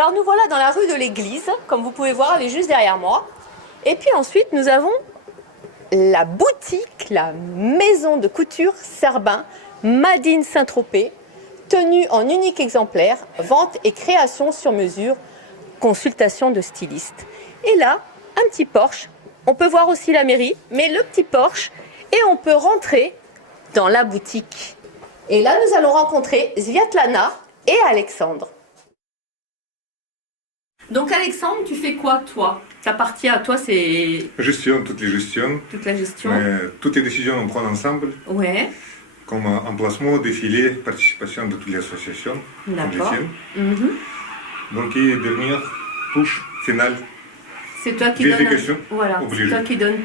Alors nous voilà dans la rue de l'église, comme vous pouvez voir, elle est juste derrière moi. Et puis ensuite nous avons la boutique, la maison de couture Serbin, Madine Saint-Tropez, tenue en unique exemplaire, vente et création sur mesure, consultation de styliste. Et là, un petit porche, on peut voir aussi la mairie, mais le petit porche, et on peut rentrer dans la boutique. Et là, nous allons rencontrer Sviatlana et Alexandre. Donc Alexandre, tu fais quoi toi? Ta partie à toi, c'est Gestion, toutes les gestions, toute la gestion. toutes les décisions on prend ensemble, Ouais, comme emplacement, défilé, participation de toutes les associations, comme les d'accord. tiennes. Mhm. Donc, et dernière touche finale, C'est toi qui donne. vérification, Voilà, c'est obligé. toi qui donne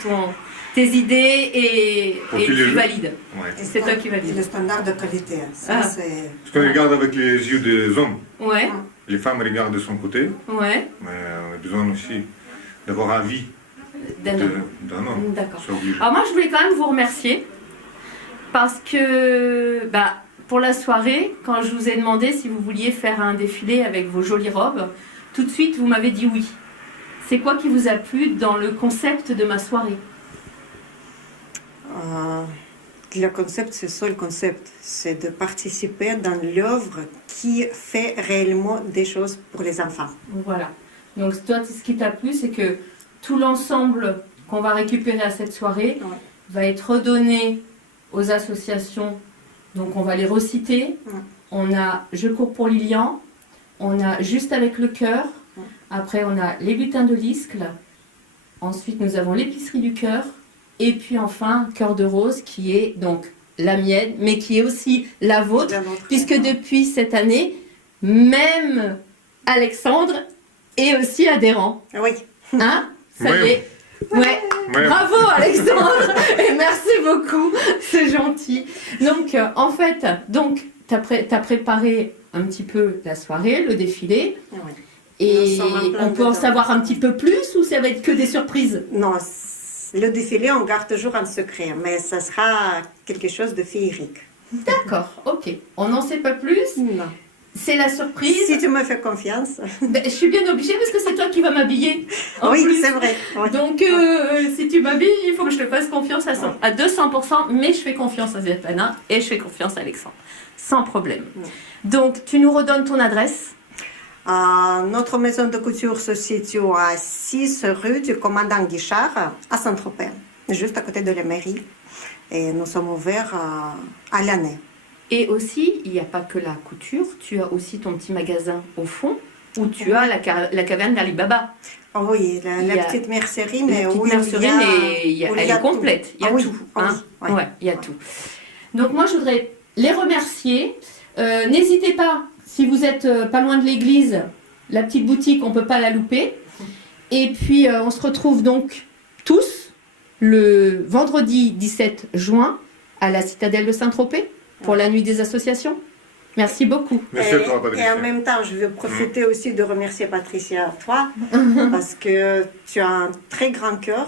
tes idées et Pour tous les tu jeux. valides. Ouais. C'est toi qui Et valide. le standard de qualité, ça Ah. c'est... Parce qu'on regarde avec les yeux des hommes, Ouais, les femmes regardent de son côté, ouais. mais on a besoin aussi d'avoir avis D'un homme. d'un homme. D'accord. C'est obligé. Alors moi, je voulais quand même vous remercier parce que pour la soirée, quand je vous ai demandé si vous vouliez faire un défilé avec vos jolies robes, tout de suite, vous m'avez dit oui. C'est quoi qui vous a plu dans le concept de ma soirée? Le concept, c'est ça le concept, c'est de participer dans l'œuvre qui fait réellement des choses pour les enfants. Voilà. Donc toi, ce qui t'a plu, c'est que tout l'ensemble qu'on va récupérer à cette soirée Ouais. va être redonné aux associations. Donc on va les reciter. Ouais. On a Je cours pour Lilian, on a Juste avec le cœur, Ouais. après on a Les butins de l'Iscle, ensuite nous avons l'Épicerie du cœur, et puis enfin Cœur de rose qui est donc la mienne, mais qui est aussi la vôtre, Dans notre- puisque depuis cette année, même Alexandre est aussi adhérent. Oui, Hein? Ça Ouais. y est. Ouais. Ouais. Bravo Alexandre et merci beaucoup, c'est gentil. Donc en fait, t'as préparé un petit peu la soirée, le défilé, oui. et Nous sommes en plein on peut en dedans. savoir un petit peu plus ou ça va être que des surprises? Non, le défilé, on garde toujours un secret, mais ça sera quelque chose de féerique. D'accord, ok. On n'en sait pas plus, Non. c'est la surprise. Si tu me fais confiance. Je suis bien obligée parce que c'est toi qui vas m'habiller. en Oui, plus. c'est vrai. Oui. Donc, si tu m'habilles, il faut que je te fasse confiance à 200%, mais je fais confiance à Svetlana et je fais confiance à Alexandre. Sans problème. Ouais. Donc, tu nous redonnes ton adresse? Notre maison de couture se situe à 6 rue du commandant Guichard, à Saint-Tropez, juste à côté de la mairie. Et nous sommes ouverts à l'année. Et aussi, il n'y a pas que la couture, tu as aussi ton petit magasin au fond où tu as la caverne d'Alibaba. Oh oui, Il y la a petite mercerie, mais La petite où mercerie, mais où elle est complète, il y a Ah oui, tout. ah oui, Hein. ouais. Ouais, il y a tout. Donc moi, je voudrais les remercier. N'hésitez pas, si vous êtes pas loin de l'église, la petite boutique, on ne peut pas la louper. Et puis, on se retrouve donc tous le vendredi 17 juin à la citadelle de Saint-Tropez pour la nuit des associations. Merci beaucoup. Merci à toi, Et en Patricia. même temps, je veux profiter aussi de remercier Patricia, toi, parce que tu as un très grand cœur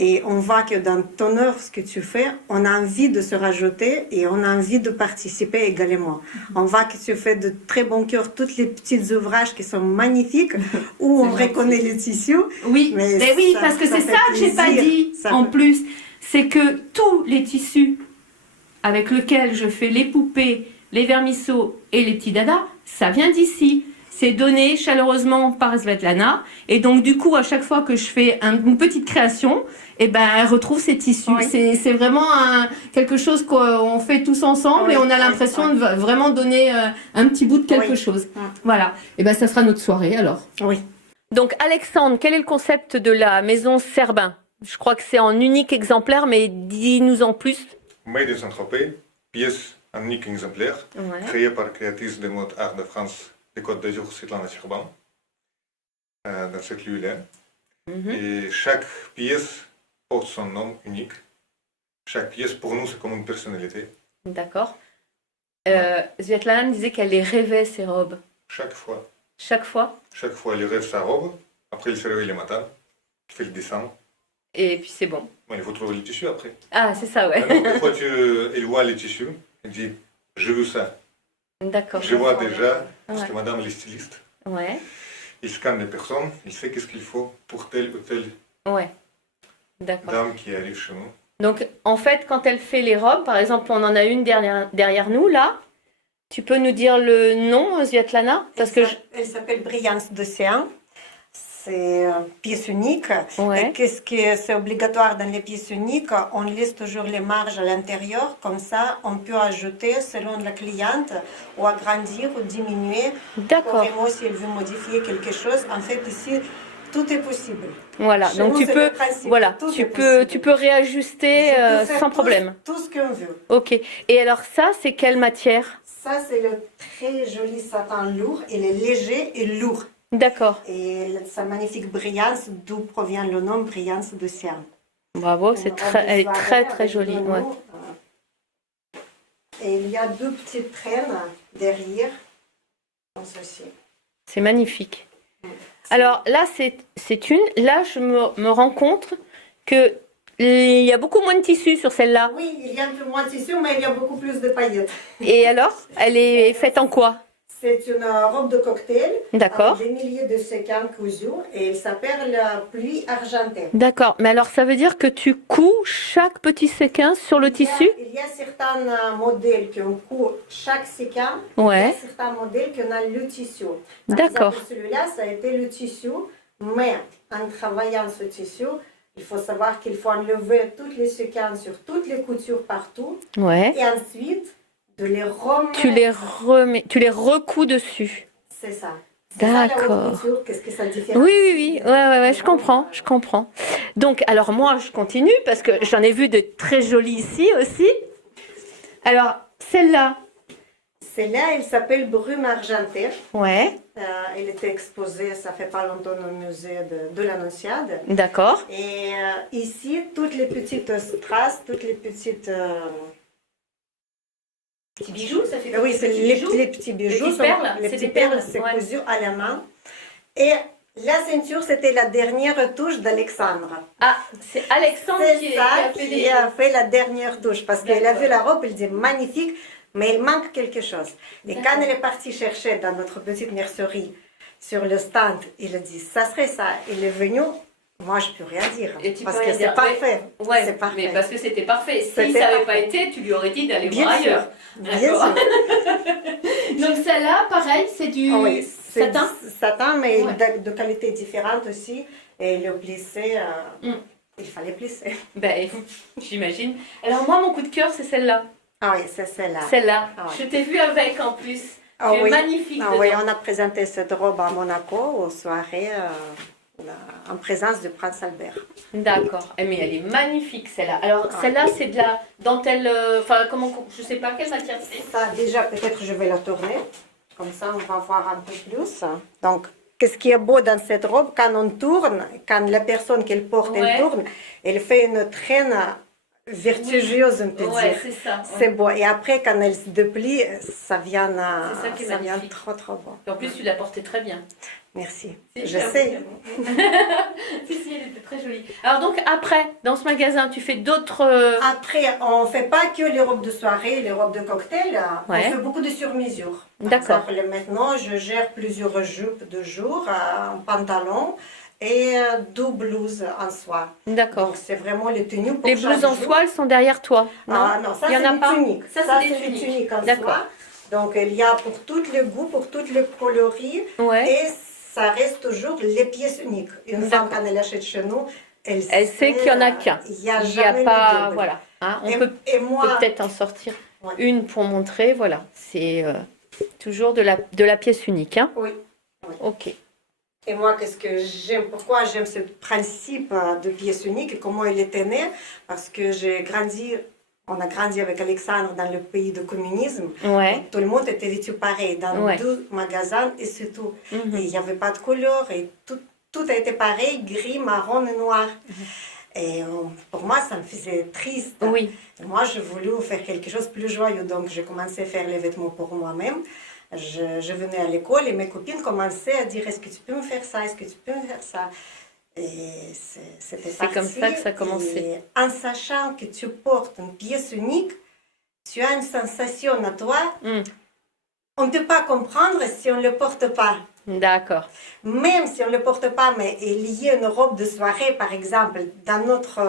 et on voit que dans ton œuvre, ce que tu fais, on a envie de se rajouter et on a envie de participer également. On voit que tu fais de très bon cœur toutes les petits ouvrages qui sont magnifiques où on gentil. reconnaît les tissus. Oui, Mais oui, ça- parce que ça c'est fait ça que j'ai pas plaisir. dit Ça en fait- plus. C'est que tous les tissus avec lesquels je fais les poupées, les vermisseaux et les petits dadas, ça vient d'ici. C'est donné chaleureusement par Svetlana. Et donc, du coup, à chaque fois que je fais une petite création, eh ben, elle retrouve ces tissus. Oui. C'est vraiment quelque chose qu'on fait tous ensemble Oui, et on a oui, l'impression oui. de vraiment donner un petit bout de quelque Oui. chose. Oui. Voilà. Et ben, ça sera notre soirée alors. Oui. Donc Alexandre, quel est le concept de la maison Serbin? Je crois que c'est en unique exemplaire, mais dis-nous en plus. Made in Saint-Tropez, pièce en unique exemplaire, créée par créatrice de mode art de France et Côte d'Azur, Svetlana Serban, dans cette lieu-là. Et chaque pièce porte son nom unique. Chaque pièce, pour nous, c'est comme une personnalité. D'accord. Svetlana me disait qu'elle les rêvait, ces robes. Chaque fois. Chaque fois. Chaque fois, elle rêve sa robe. Après, elle se réveille le matin. Elle fait le dessin. Et puis c'est bon. Mais il faut trouver le tissu après. Ah, c'est ça, ouais. Alors, des fois, elle voit les tissus. Elle dit, je veux ça. D'accord. Je vois déjà, parce Ouais. que madame elle est styliste. Ouais. Il scanne les personnes, il sait qu'est-ce qu'il faut pour telle ou telle Ouais. D'accord. dame qui arrive chez nous. Donc, en fait, quand elle fait les robes, par exemple, on en a une derrière nous, là. Tu peux nous dire le nom, Sviatlana? Parce que Elle s'appelle Brillance d'océan. C'est une pièce unique. Ouais. Et qu'est-ce que c'est obligatoire dans les pièces uniques? On laisse toujours les marges à l'intérieur. Comme ça, on peut ajouter selon la cliente ou agrandir ou diminuer. D'accord. Vraiment, si elle veut modifier quelque chose, en fait, ici, tout est possible. Voilà. Chez Donc nous, tu c'est peux, le principe, voilà, tout tu est peux possible. réajuster Je peux faire sans problème. Tout ce qu'on veut. Ok. Et alors ça, c'est quelle matière? Ça, c'est le très joli satin lourd. Il est léger et lourd. D'accord. Et sa magnifique brillance, d'où provient le nom Brillance d'océan. Bravo, Une robe de elle est soirée très très avec jolie. le Ouais. nom, Et il y a deux petites traînes derrière. Comme ceci. C'est magnifique. Alors là, c'est une. Là, je me rends compte que il y a beaucoup moins de tissu sur celle-là. Oui, il y a un peu moins de tissu, mais il y a beaucoup plus de paillettes. Et alors, elle est faite en quoi? C'est une robe de cocktail. D'accord. Avec des milliers de séquins cousus. Et elle s'appelle la pluie argentée. D'accord. Mais alors, ça veut dire que tu couds chaque petit séquin sur le tissu? Il y a certains modèles qui ont coud chaque séquin. Ouais. Il y a certains modèles qui ont le tissu. Par D'accord. exemple, celui-là, ça a été le tissu. Mais en travaillant ce tissu, il faut savoir qu'il faut enlever toutes les séquins sur toutes les coutures partout. Ouais. Et ensuite, de les remettre. Tu les recouds dessus. C'est ça. C'est ça, la haute D'accord. couture. Qu'est-ce que ça Oui, différencie? oui, oui. Ouais, je comprends. Donc, alors moi, je continue parce que j'en ai vu de très jolies ici aussi. Alors, celle-là. Celle-là, elle s'appelle Brume argentée. Ouais. Elle était exposée, ça fait pas longtemps, au musée de l'Annonciade. D'accord. Et ici, toutes les petites strass, toutes les petites... Petits bijoux, ça fait oui, c'est les petits bijoux. petites perles, Les c'est petites des perles, c'est ouais. cousu à la main. Et la ceinture, c'était la dernière touche d'Alexandre. Ah, c'est Alexandre C'est qui ça a fait qui a fait la dernière touche. Parce qu'elle a D'accord. vu la robe, elle dit magnifique, mais il manque quelque chose. Et D'accord. quand elle est partie chercher dans notre petite mercerie, sur le stand, il a dit, ça serait ça. Il est venu, moi je peux rien dire. Et tu parce peux que rien c'est dire. parfait. Ouais, C'est parfait. mais parce que c'était parfait. Si C'était ça n'avait pas parfait. été, tu lui aurais dit d'aller Bien voir sûr. ailleurs. Bien D'accord. sûr. Donc celle-là, pareil, c'est du Ah oui, c'est satin. satin, mais Ouais. de qualité différente aussi. Et le plissé, il fallait plisser. Ben, j'imagine. Alors moi, mon coup de cœur, c'est celle-là. Ah oui, c'est celle-là. Celle-là. Ah ouais. Je t'ai vue avec en plus. Ah Tu es oui. magnifique Ah dedans. oui, on a présenté cette robe à Monaco aux soirées en présence du prince Albert. D'accord. Mais elle est magnifique celle-là. Alors Ah. celle-là, c'est de la dentelle. Enfin, je sais pas quelle matière c'est. Ça, déjà, peut-être je vais la tourner. Comme ça, on va voir un peu plus. Donc, qu'est-ce qui est beau dans cette robe? Quand on tourne, quand la personne qu'elle porte, Ouais. elle tourne, elle fait une traîne vertigineuse, on peut Ouais, dire. c'est ça. Ouais. C'est beau. Et après, quand elle se déplie, ça vient, C'est ça qui est ça vient magnifique. trop, trop beau. Et en plus, tu l'as portée très bien. Merci. C'est Je hyper sais. beau. si, elle était très jolie. Alors donc après, dans ce magasin, tu fais d'autres... Après, on ne fait pas que les robes de soirée, les robes de cocktail. Ouais. On fait beaucoup de sur-mesure. Par D'accord. exemple, maintenant, je gère plusieurs jupes de jour, un pantalon et deux blouses en soie. D'accord. Donc, c'est vraiment les tenues pour Les chaque blouses en jour. soie, elles sont derrière toi, non? Ah, non, ça Il y en c'est a des pas tuniques. Ça, c'est des des tuniques. tuniques en D'accord. soie. Donc, il y a pour tous les goûts, pour toutes les coloris. Ouais. Et ça reste toujours les pièces uniques. Une femme, D'accord. quand elle achète chez nous, elle sait qu'il y en a qu'un. Il n'y a Il n'y jamais a pas... le double. Voilà. Hein, on Et, peut et moi, peut-être en sortir Ouais. une pour montrer. Voilà. C'est toujours de la pièce unique. Hein? oui. Ok. Et moi, qu'est-ce que j'aime? Pourquoi j'aime ce principe de pièce unique et comment il était né? Parce que on a grandi avec Alexandre dans le pays du communisme. Ouais. Tout le monde était vêtu pareil dans Ouais. deux magasins et c'est tout. Mhm. Et il n'y avait pas de couleur et tout a été pareil, gris, marron et noir. Et pour moi, ça me faisait triste. Oui. Et moi, je voulais faire quelque chose de plus joyeux. Donc, j'ai commencé à faire les vêtements pour moi-même. Je venais à l'école et mes copines commençaient à dire, est-ce que tu peux me faire ça? Est-ce que tu peux me faire ça? Et c'était C'est comme ça que ça a commencé. Et en sachant que tu portes une pièce unique, tu as une sensation à toi. Mm. On ne peut pas comprendre si on ne le porte pas. D'accord. Même si on ne le porte pas, mais il y a une robe de soirée, par exemple, dans notre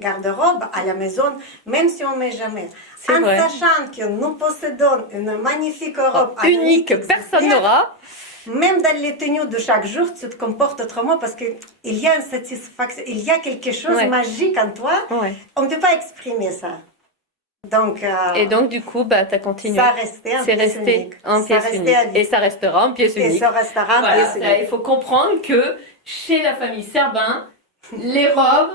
garde-robe à la maison, même si on ne met jamais. C'est En vrai. sachant que nous possédons une magnifique robe Unique, personne n'aura. même dans les tenues de chaque jour, tu te comportes autrement parce qu'il y a une satisfaction, il y a quelque chose de magique en toi. Ouais. On ne peut pas exprimer ça. Donc, Et donc, du coup, bah, tu as continué. ça restait en C'est pièce resté unique. en Ça pièce restait unique. à vie. Et ça restera en pièce Et unique. ça restera en Voilà, pièce unique. il faut comprendre que chez la famille Serbin, les robes,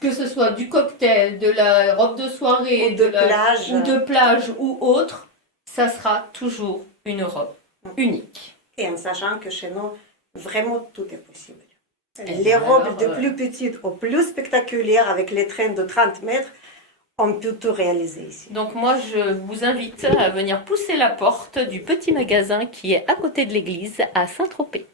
que ce soit du cocktail, de la robe de soirée, Ou de plage. ou de plage ou autre, ça sera toujours une robe unique. Et en sachant que chez nous, vraiment tout est possible. Et Les bien robes alors, de plus petites au plus spectaculaires avec les traînes de 30 mètres, on peut tout réaliser ici. Donc moi, je vous invite à venir pousser la porte du petit magasin qui est à côté de l'église à Saint-Tropez.